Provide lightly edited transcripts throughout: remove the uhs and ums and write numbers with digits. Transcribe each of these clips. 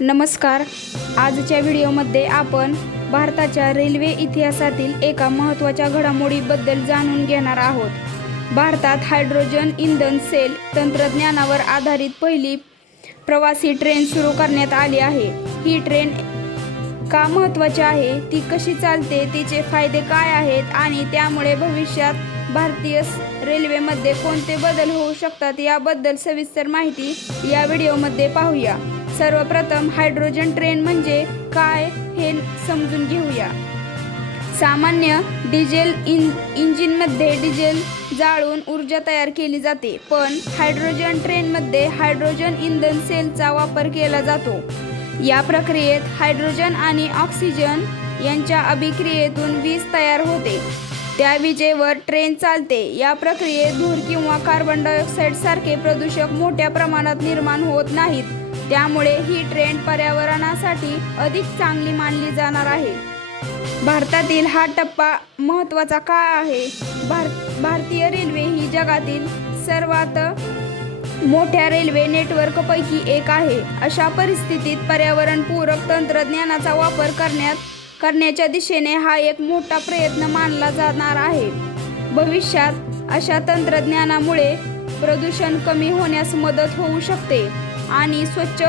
नमस्कार. आजच्या व्हिडिओमध्ये आपण भारताच्या रेल्वे इतिहासातील एका महत्त्वाच्या घडामोडीबद्दल जाणून घेणार आहोत. भारतात हायड्रोजन इंधन सेल तंत्रज्ञानावर आधारित पहिली प्रवासी ट्रेन सुरू करण्यात आली आहे. ही ट्रेन का महत्त्वाची आहे, ती कशी चालते, तिचे फायदे काय आहेत आणि त्यामुळे भविष्यात भारतीय रेल्वेमध्ये कोणते बदल होऊ शकतात याबद्दल सविस्तर माहिती या व्हिडिओमध्ये पाहूया. सर्वप्रथम हायड्रोजन ट्रेन म्हणजे काय हे समजून घेऊया. सामान्य डिझेल इंजिनमध्ये डिझेल जाळून ऊर्जा तयार केली जाते, पण हायड्रोजन ट्रेनमध्ये हायड्रोजन इंधन सेलचा वापर केला जातो. या प्रक्रियेत हायड्रोजन आणि ऑक्सिजन यांच्या अभिक्रियेतून वीज तयार होते. त्या विजेवर ट्रेन चालते. या प्रक्रियेत धूर किंवा कार्बन डायऑक्साईड सारखे प्रदूषक मोठ्या प्रमाणात निर्माण होत नाहीत. त्यामुळे ही ट्रेन पर्यावरणासाठी अधिक चांगली मानली जाणार आहे. भारतातील हा टप्पा महत्त्वाचा का आहे? भारतीय रेल्वे ही जगातील सर्वात मोठ्या रेल्वे नेटवर्कपैकी एक आहे. अशा परिस्थितीत पर्यावरणपूरक तंत्रज्ञानाचा वापर करण्याच्या दिशेने हा एक मोठा प्रयत्न मानला जाणार आहे. भविष्यात अशा तंत्रज्ञानामुळे प्रदूषण कमी होण्यास मदत होऊ शकते आणि स्वच्छ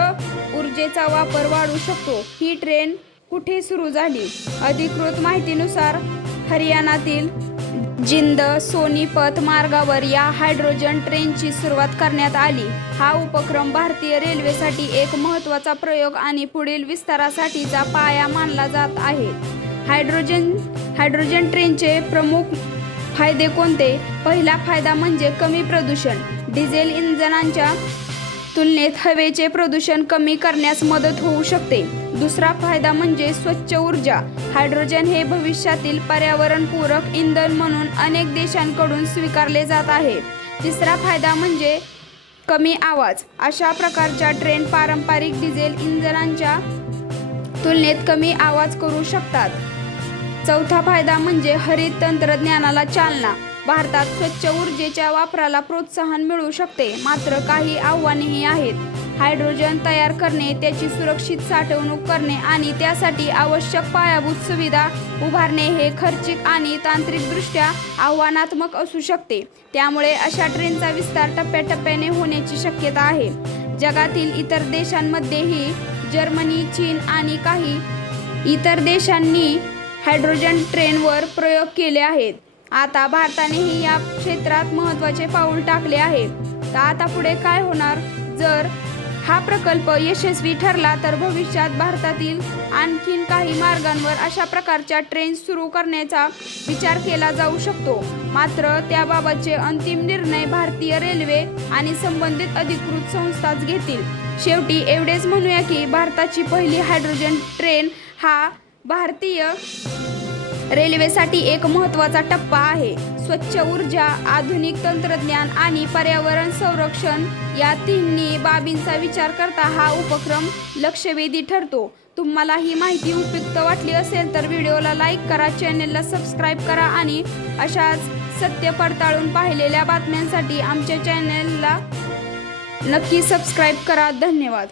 ऊर्जेचा वापर वाढू शकतो. ही ट्रेन कुठे सुरू झाली? अधिकृत माहितीनुसार हरियाणातील जिंद सोनीपत मार्गावर या हायड्रोजन ट्रेनची सुरुवात करण्यात आली. हा उपक्रम भारतीय रेल्वेसाठी एक महत्त्वाचा प्रयोग आणि पुढील विस्तारासाठीचा पाया मानला जात आहे. हायड्रोजन ट्रेनचे प्रमुख फायदे कोणते? पहिला फायदा म्हणजे कमी प्रदूषण. डिझेल इंधनांच्या तुलनेत हवेचे प्रदूषण कमी करण्यास मदत होऊ शकते. दुसरा फायदा म्हणजे स्वच्छ ऊर्जा. हायड्रोजन हे भविष्यातील पर्यावरणपूरक इंधन म्हणून अनेक देशांकडून स्वीकारले जात आहे. तिसरा फायदा म्हणजे कमी आवाज. अशा प्रकारच्या ट्रेन पारंपरिक डिझेल इंधनांच्या तुलनेत कमी आवाज करू शकतात. चौथा फायदा म्हणजे हरित तंत्रज्ञानाला चालना. भारतात स्वच्छ ऊर्जेच्या वापराला प्रोत्साहन मिळू शकते, मात्र काही आव्हानेही आहेत. हायड्रोजन तयार करणे, त्याची सुरक्षित साठवणूक करणे आणि त्यासाठी आवश्यक पायाभूत सुविधा उभारणे हे खर्चिक आणि तांत्रिकदृष्ट्या आव्हानात्मक असू शकते. त्यामुळे अशा ट्रेनचा विस्तार टप्प्याटप्प्याने होण्याची शक्यता आहे. जगातील इतर देशांमध्येही जर्मनी, चीन आणि काही इतर देशांनी हायड्रोजन ट्रेनवर प्रयोग केले आहेत. आता भारतानेही या क्षेत्रात महत्त्वाचे पाऊल टाकले आहे. तर आता पुढे काय होणार? जर हा प्रकल्प यशस्वी ठरला तर भविष्यात भारतातील आणखीन काही मार्गांवर अशा प्रकारच्या ट्रेन सुरू करण्याचा विचार केला जाऊ शकतो. मात्र त्याबाबतचे अंतिम निर्णय भारतीय रेल्वे आणि संबंधित अधिकृत संस्थाच घेतील. शेवटी एवढेच म्हणूया की भारताची पहिली हायड्रोजन ट्रेन हा भारतीय रेल्वेसाठी एक महत्त्वाचा टप्पा आहे. स्वच्छ ऊर्जा, आधुनिक तंत्रज्ञान आणि पर्यावरण संरक्षण या तिन्ही बाबींचा विचार करता हा उपक्रम लक्षवेधी ठरतो. तुम्हाला ही माहिती उपयुक्त वाटली असेल तर व्हिडिओला लाईक करा, चॅनेलला सबस्क्राईब करा आणि अशाच सत्य पडताळून पाहिलेल्या बातम्यांसाठी आमच्या चॅनेलला नक्की सबस्क्राईब करा. धन्यवाद.